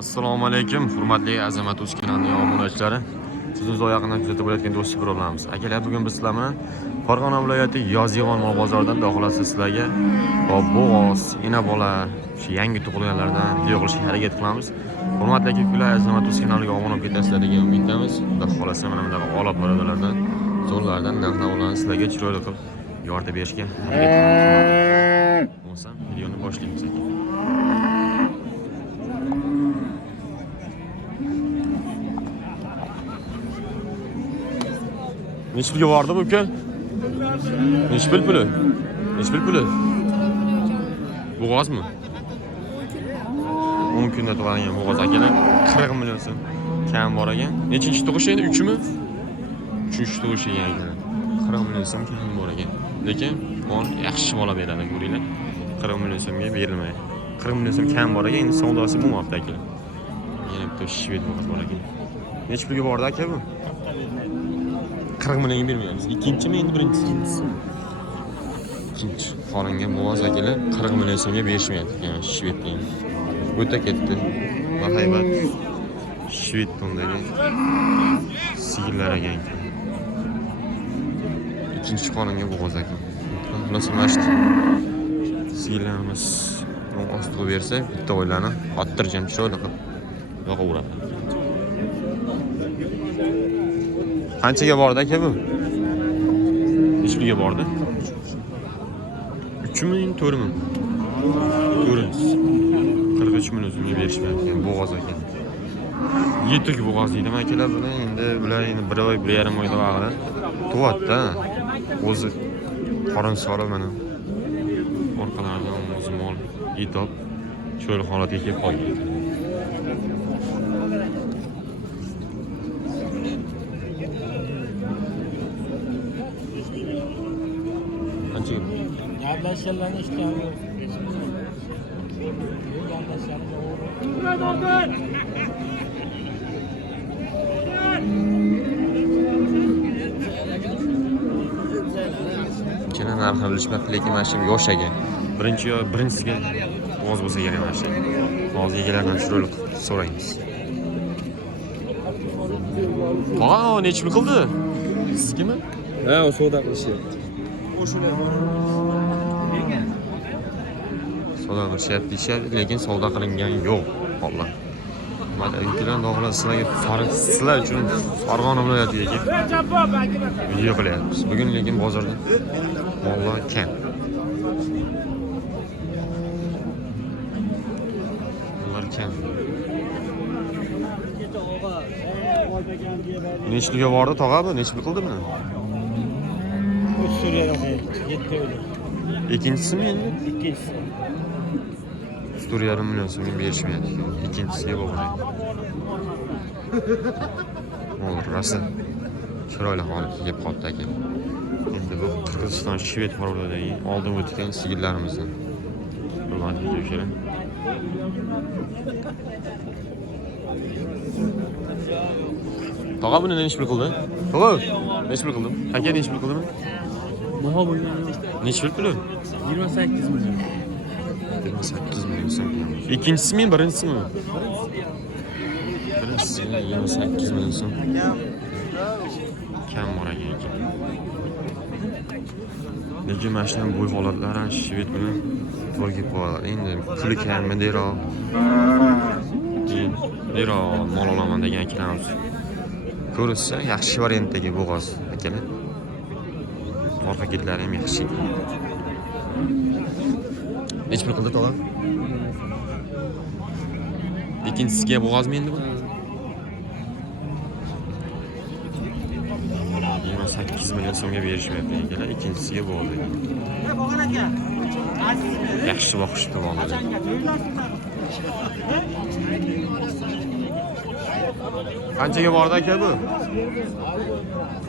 Assalomu alaykum, hurmatli Azamat Uz kanalining obunachilari. Sizni uzoq yaqindan kuzatib bo'layotgan do'stlik programmamiz. Akalar, bugun biz sizlar bilan Farg'ona viloyati Yozyovon mol bozoridan daxolasiz sizlarga bo'g'oz, inabola, shu yangi tug'ilganlardan video qilishga harakat qilamiz. Hurmatli aka-ukalar, Azamat Uz kanaliga obuna bo'lib ketasizlar degan umiddamiz. Xudo xolasa mana bunday olib boradilardan, zo'rlardan narx-navolarni sizlarga chiroyli qilib yoritib berishga harakat qilamiz. Bo'lsa, videoni boshlaymiz aka. Neç pulga vardı bu uka? Neç puli? Neç puli? Bo'g'oz mı? 10 kunda tug'ilgan bo'g'oz akalar 40 million so'm kam bor ekan. Nechinchi tug'ish endi? 3 mi? 3-chi tug'ish ekan akalar. 40 million so'm kam bor ekan. Lekin mol yaxshi bola beradi, ko'ringlar. 40 million so'mga berilmaydi. 40 million so'm kam bor ekan, endi savdosi bo'lmoqda akalar. Yana bitta shved bo'g'oz bor ekan. Nech pulga bordi aka bu? 40 millionga bermayapmiz. Ikkinchimi endi birinchisi? Ikkinchi. Qolingan bo'g'oz akalar 40 million so'mga berishmayapti. Yani shvedga. O'ta ketdi. Bahaybat. Shved tondagi sigirlar ekan. Ikkinchi qolingan bo'g'oz ekan. Xulosa mana shu sigirlarimiz ostiga bersa, bitta o'ylarni ottirjam chiroyli qilib yoqaveradi. Qanchaga bordi aka bu? Necha pulga bordi? 3 mi, 4 mi? 4. 43 million so'mga berishmayapti, bo'g'oz ekan. Yetuk bo'g'oz deydi akalar buni. Bular endi 1 oy, 1,5 oyda vaqtida tug'adi-da. O'zi qorin solib mana orqalaridan o'zi mol yetib, sho'l holatga kelib qolgan. Yerleşenlerin iştahı yok. Keyin narxi bilishmabdi, lekin mana shu yosh ekan. Birinchisiga bo'g'oz bo'lsa kerak mana shu. Hozir egalardan chiroyli so'raymiz. Tog'a, necha pul qildi? Sizgami? Ha, o savdo qilishyapti. Savdo qilishyapti deyishyapti, lekin savdo qilingan yo'q. Alloh. Mana ikkilan daxolasiz sizlar uchun Farg'ona viloyatiga video qilyapmiz. Bugun lekin bozorda mollar kam. Mollar kam. Necha pulga bordi tog'a bu? Necha pul qildi buni? İkincisimi endi? İkincisi. 4,5 million so'mga berishmayapti. Ikkinchisiga bo'ladi. Olur, rosa chiroyli holatga kelib qoldi aka. Endi bu Qirg'iziston shved farovdagi oldin o'tgan sigirlarimizni. Hurmatli aka. Tog'a buni necha pul qildi? Tog'a, necha pul qildim? Aka necha pul qildim? Baho bo'lgan. Necha pul? 28 million. 28 million so'm. İkincisimi, birincisimi? Birincisi 28 million so'm. Kam bor ekan. Lekin mana shunday bo'y holatlar ham shved bilan to'g'ri qo'yadi. Endi puli kammi dero. Dero mol olaman degan ekanmiz. Ko'rsa yaxshi variantdagi bo'g'oz akalar. Orqa ketlari ham yaxshi. Necha pul qildi tog'a? İkincisiga bo'g'ozmi endi bu? 28 million so'mga berishmayapti akalar. İkincisiga bo'g'oz ekan. Yaxshi boqishdi molga. Qanchaga bordi aka bu?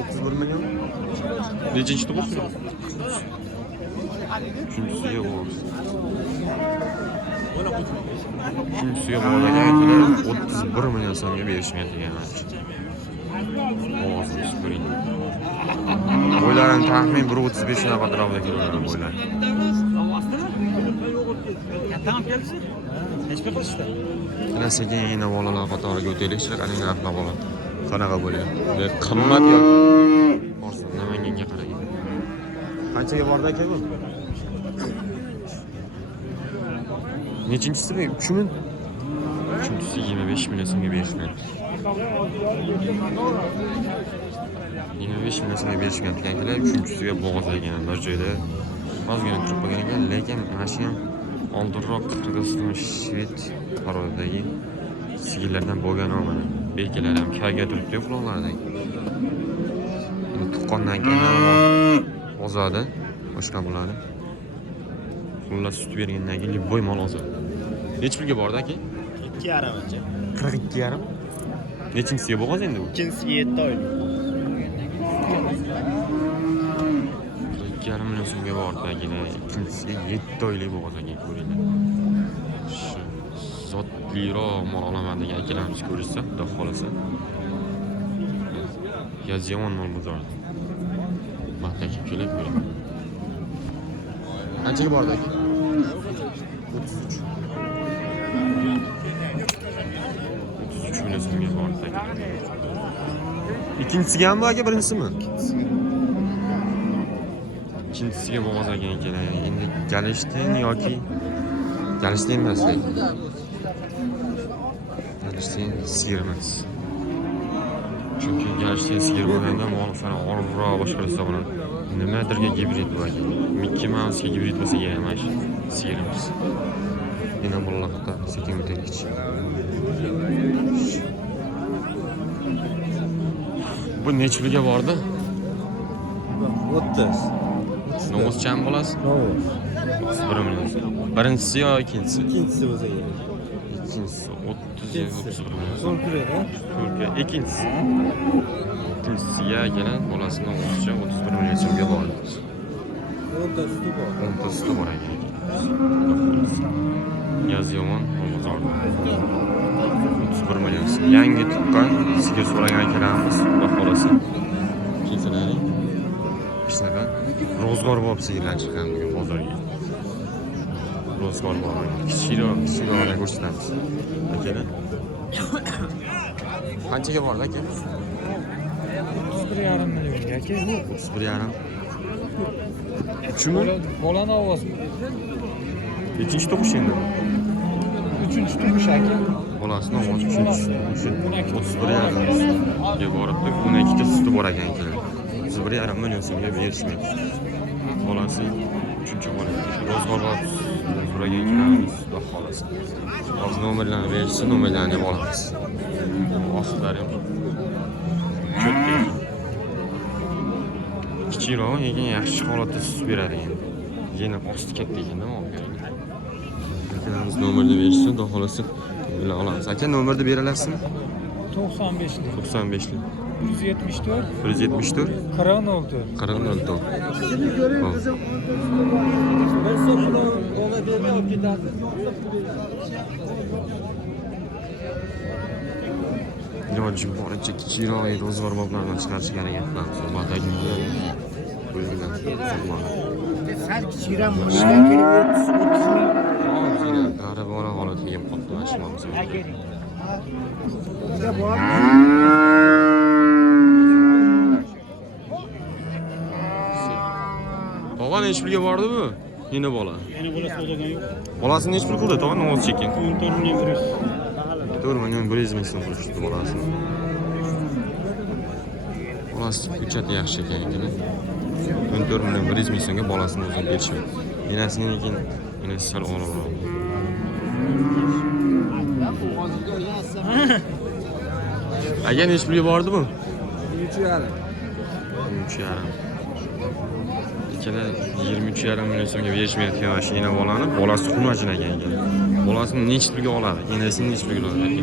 31 million. Nechinchi tug'ish? Uchinchisiga bo'g'oz. Uchinchisiga bo'g'oz ekan, 31 million so'mga berishmayapti yana. Bo'g'oz ko'ring. Bo'ylarini taxmin 1.35 naqa atrofida keladi bo'ylar. Tamam gelsin. Hiçbir kılıçta. Yana sekin bolalar qatoriga o'taylikchi, qani narxlar bola. Qanaqa bo'lyapti? Qimmat yoki orzu Namanganga qaragan. Qanchaga bordi aka bu? Nechinchisi bu? 3mi? Uchinchisi 25 million so'mga berishgan. 25 million so'mga berishgan ekanlar, uchinchisiga bo'g'izlagan bir joyda. Ozgina turib qolgan ekan, lekin mana shu ham oldinroq Qirg'iziston Shved qaroridagi sigirlardan bo'lgan mana belgilar ham karga turibdi quloqlaridagi. Tuqqandan keyin ozadi, boshqa bo'ladi. Xullas sut bergandan keyin boy mol ozadi. Necha pulga bordi aka? 2,5 ancha. 42,5. Nechinchisiga bo'g'oz endi bu? Ikkinchisiga 7 oylik. 2,5 million so'mga bordi agina. Ikkinchisiga 7 oylik bo'g'oz ekan, ko'ringlar. Shu zotliroq mol olaman degan akalarimiz ko'rishsa, xudo xolasa. Yaziyamon mol bozor. Maqtaki kelib ko'ring. Qanchaga bordi aka? 33. 33 million so'mga bordi aka. Ikkinchisiga ham bu aka, birinchisimi? İkincisiga bo'g'oz ekan ekanlar. Endi Galishtin yoki Galishtin emas lekin. Galishtin sigir emas. Chunki Galishtin sigir bo'lganda mol sana orifroq boshqa hisoblanadi. Nimadirga gibrid bu ekan. Mickey Mouse'ga gibrid bo'lsa kerak emas. Sigir emas. Yana bolalar hatto sekin o'taylikchi. Bu necha pulga bordi? 30. Novoschan bolasi? Novos. 1 million. Birinchisi yo ikkinchisi? İkincisi bo'lsa kerak. İkincisi 30 ya 31 million. Son kurada. Turkiya ikkinchisi. İkincisiga gelen bolasini novoscha 31 million so'mga bordi. 10 suti bor. 10 suti bor ekan. Yaziyomon bozorda. 31 million. Yangi tuqqan sigir so'ragan akalarimiz, xudo xolasa. Kelsinlaring. Shunaqa ro'zg'or bo'lib sigirlar chiqqan bugun bozorga. Ro'zg'or bor. Kichikroq ko'rsatamiz. Akalar. Qanchaga bordi aka? 31,5 millionga aka. 31,5. Uchmi? Bolani ovozi. Ikkinchi tug'ish endi. Uchinchi tug'ish aka. Bolasini ovozi uchinchi. 31,5 ga boribdi. 12 ta suti bor ekan akalar. 1,5 million so'mga berishmaydi. Bolasi uchinchi bola. Ro'zg'or bo'lib so'ragan ekanmiz, xudo xolasa. Hozir nomerlarni berishsa, nomerlarni ham olamiz. Ostlari cho'tdi. Kichikroq, lekin yaxshi holatda sut beradi endi. Yana osti katta ekanda olib bering. Akamamiz nomerni berishsa, xudo xolasa bilan olamiz. Aka nomerni beralasizmi? 95 lik. 95 lik. 174 174 40 40 iloji boricha kichikroq ro'zg'or boblarni chiqarishga harakat qilamiz. Bardagi qo'yilgan. Sal kichikroq bo'lishdan kelib 30. G'aribona holatga ham qoplashmoqchi. Tog'a nechi pulga bordi bu? Yeni bola. Yana bola savdogan yo'q. Bolasini nechi pul qildi? Tog'a namoz chekkan. 14 million kirish. 4 million 100 ming so'm qilishdi bolasini. Bolasi hujjati yaxshi ekan ekan. 14 million 100 ming so'mga bolasini o'zini berishdi. Enasini lekin enasi sal og'irroq. Aka nechi pulga bordi bu? 3,5. 3,5. Ikkala 23,5 million so'mga berishmayotgan mashina bolani, bolasi xunajin ekan. Bolasini nechi pulga oladi? Enasini nechi pulga oladi?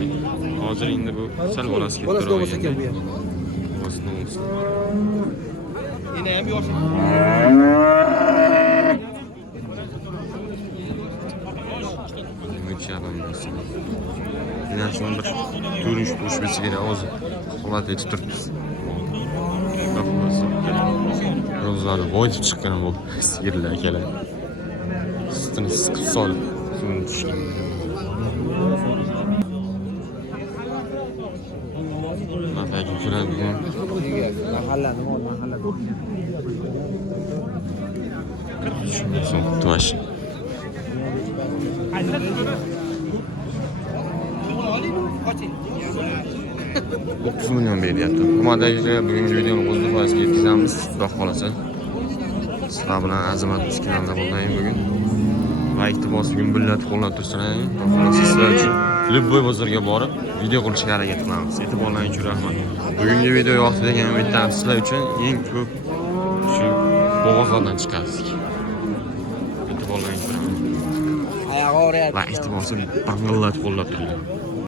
Hozir endi bu sal bolasi kattaroq ekan. Bolasini olsin. Yine ham yosh. Yine şunun bir dönüş düşmesi gereği ağzı. Ola da tuturuz. Rozlarını boyutup çıkan bu sihirli akeler. Sütünü sıkıp salıp suyunu düştü. Hurmatli aka-ukalar, bugun Mahallaning ol, mahallada. tuvash. 30 million beryapti. Hurmatli aka-ukalar, bugungi videoni o'z foizga yetkazamiz. Xudo xolasa. Sizlar bilan Azamat Uskinanda bo'ldim bugun. Like bosib, bugun billatni qo'llab tursanlar, xudo xolasa sizlar uchun Любой bozorga borib video qilishga harakat qilamiz. E'tiborlaringiz uchun rahmat. Bugungi video yoqdi degan umiddaman sizlar uchun eng ko'p shu bozordan chiqasik. E'tiborlaringiz uchun rahmat. Oyog'i og'riyapti. Like bosib, bangillatni qo'llab turinglar.